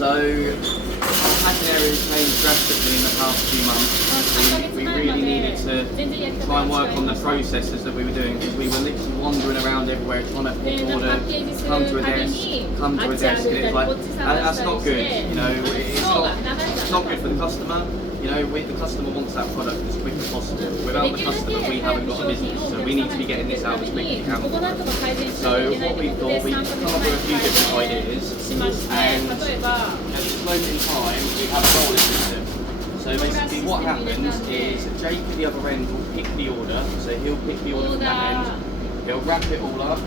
So our packing area has changed drastically in the past few months. We really needed to try and work on the processes that we were doing, because we were literally wandering around everywhere trying to pick order, come to a desk, and it's like, that's not good. You know, it's not good for the customer. You know, the customer wants that product as quick as possible. Without the customer, we haven't got a business, so we need to be getting this out as quickly as we can. So what we thought, we come up with a few different ideas, and at this moment in time, we have a rolling system. So basically what happens is Jake at the other end will pick the order, so he'll pick the order from that end, he'll wrap it all up,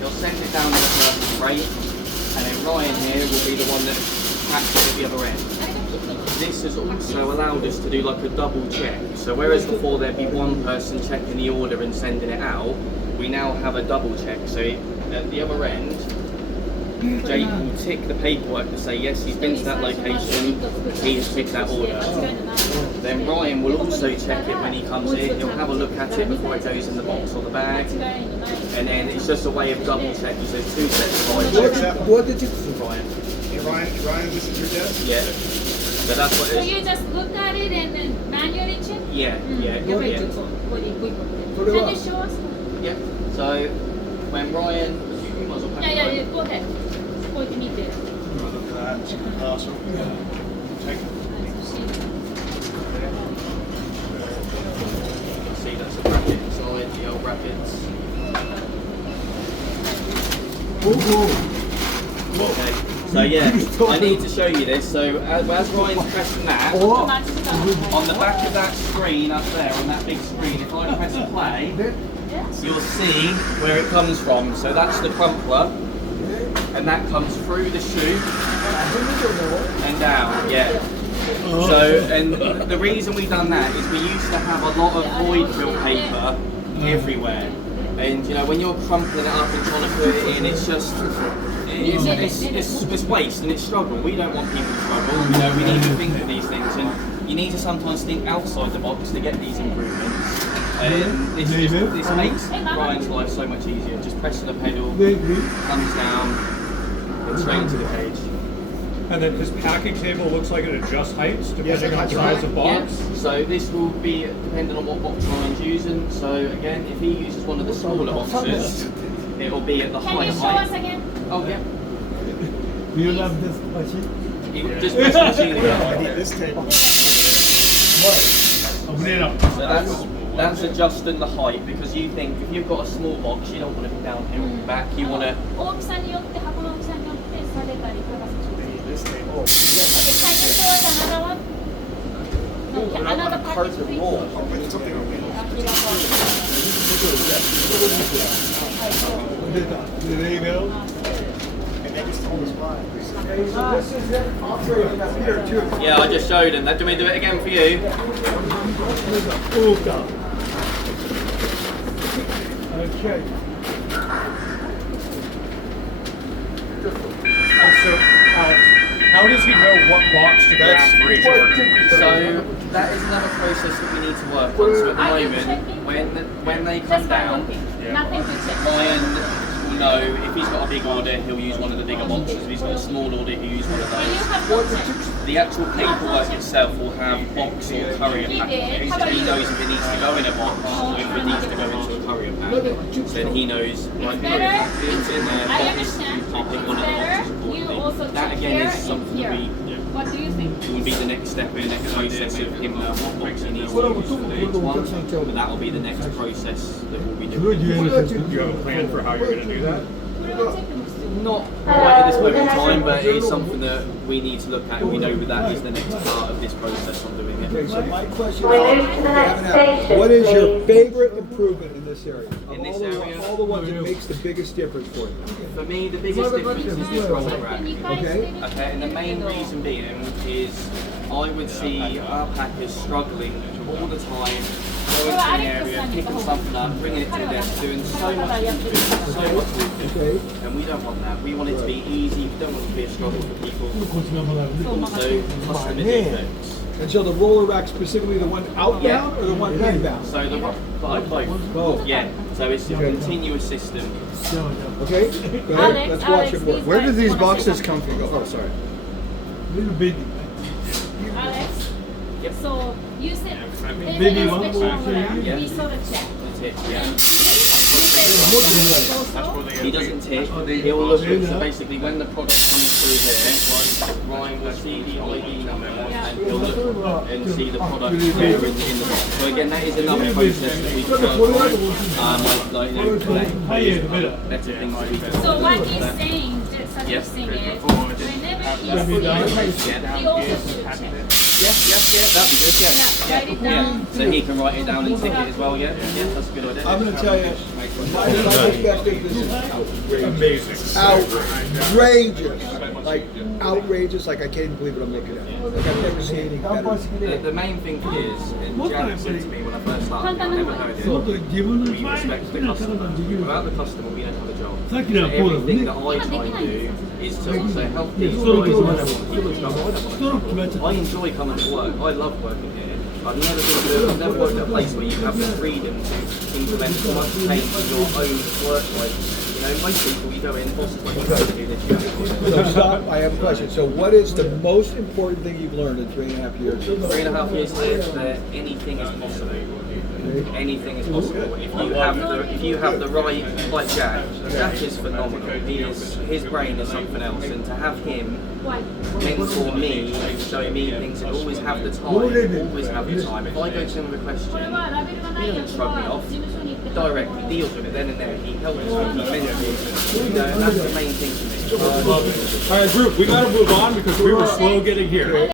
he'll send it down to the first crate, and then Ryan here will be the one that packs it at the other end. This has also allowed us to do like a double check. So whereas before there'd be one person checking the order and sending it out, we now have a double check. So at the other end, Jake will tick the paperwork to say yes, he's been to that location, he has picked that order. Then Ryan will also check it when he comes in, he'll have a look at it before it goes in the box or the bag, and then it's just a way of double checking. So there's two sets of items. What did you do, Ryan? Ryan, this is your desk? Yeah. So that's what it is. So you just look at it and then manually check? Yeah. Can you show us? Yeah. So when Ryan, you might as well pack it. Yeah, go ahead. Point to meet it. Look at that. Awesome. Take it. See, that's a bracket inside, the old brackets. Okay, so yeah, I need to show you this. So as Ryan's pressing that, on the back of that screen up there, on that big screen, if I press play, you'll see where it comes from. So that's the crumpler, and that comes through the chute and down, yeah. So, and the reason we've done that is we used to have a lot of void fill paper everywhere. And you know, when you're crumpling it up and trying to put it in, it's just, it's waste and it's struggle. We don't want people to struggle. You know, we need to think of these things, and you need to sometimes think outside the box to get these improvements. And this makes Ryan's life so much easier. Just pressing a pedal, comes down, and straight into the cage. And then this packing table looks like it adjusts heights depending on the size of box? Yeah. So this will be depending on what box Ryan's using. So again, if he uses one of the smaller boxes, it will be at the Can height. you show us again? Oh yeah. Do you love this machine? You just press the machine again. I need this table. Open it up. So that's adjusting the height, because you think if you've got a small box, you don't want to be down here at the back. You want to. 大きさによって箱の大きさによって差出たり高さ調整。 This table. Okay, can you show us another one? No, another package, please. Oh, wait, something on me. The email? And they just told us why. Okay, so this is it. Operating up here too. Yeah, I just showed him that. Do we do it again for you? Okay. Also, Alex, how does he know what box to grab for each order? So that is another process that we need to work on. So at the Are you moment, checking? when they Just come by down, looking. Nothing to check. Ryan will know if he's got a big order, he'll use one of the bigger boxes. If he's got a small order, he'll use one of And you those. have no check. The actual paperwork itself will have box or courier packaging, so he knows if it needs to go in a box or if it needs to go into a courier pack. Then he knows, right, courier packaging's in there, I box, understand. I'll pick It's one of the better. boxes You accordingly. also That check again here is and something here. that What do you think? will be the next step in the next process of him knowing what box he needs to use for each one. But that will be the next process that we'll be doing. Do you have a plan for how you're going to do that? Not quite at this moment in time, but it's something that we need to look at, and we know that is the next part of this process on doing Okay, it. so my question is, what is your favorite improvement in this area? In this Of area? all the ones that makes the biggest difference for you? For me, the biggest difference is this roller rack. Okay. Okay, and the main reason being is I would see our packers struggling all the time, going to an area, picking something up, bringing it to the desk, doing so much movement, Okay. and we don't want that. We want it to be easy, we don't want it to be a struggle for people. Also, customer defects. And so the roller rack specifically the one outbound or the one inbound? So the both. Both. Yeah. So it's a continuous system. Okay, go ahead. Alex, Let's watch it work. please Where do guys these wanna say boxes something? come from? Oh, sorry. Little baby. Alex. Yep. So you said there's Maybe an one inspection more over there. Yeah. We saw the check. That's it. And Yeah. you said That's for the He doesn't tick. He'll look at, so basically when the product comes through here, Ryan will see the ID number and he'll look and see the product there in the box. So again, that is another process that we can work on. Like you know, better things that we can So what he's saying, just Yes. suggesting is, whenever he sees it, he also should check. Yeah, that'd be good, Yeah, write it down. So he can write it down and tick it as well, yeah? Yeah, that's a good idea. I'm gonna tell you, my perspective, this is outrageous. Amazing. Outrageous. Like, outrageous, like I can't even believe what I'm looking at. Like I've never seen anything better. The main thing is, and Jack said to me when I first started, I never heard it, we respect the customer. Without the customer, we don't have a job. So everything that I try and do is to say, help these guys, I don't want to feel a job, I don't want to. I enjoy coming to work, I love working here. I've never worked at a place where you have the freedom to implement so much change in your own work life. You know, most people, you go in, bosses like you go to do this, you have to So stop, I have a question. So what is the most important thing you've learned in 3.5 years? 3.5 years here, that anything is possible. Anything is possible. If you have the right, like Jack is phenomenal. His brain is something else, and to have him mentor me, show me things, and always have the time. Always have the time. If I go to him with a question, he doesn't shrug me off. Directly deals with it then and there. He helps me. He mentors me. You know, and that's the main thing for me. All right, group, we gotta move on because we were slow getting here.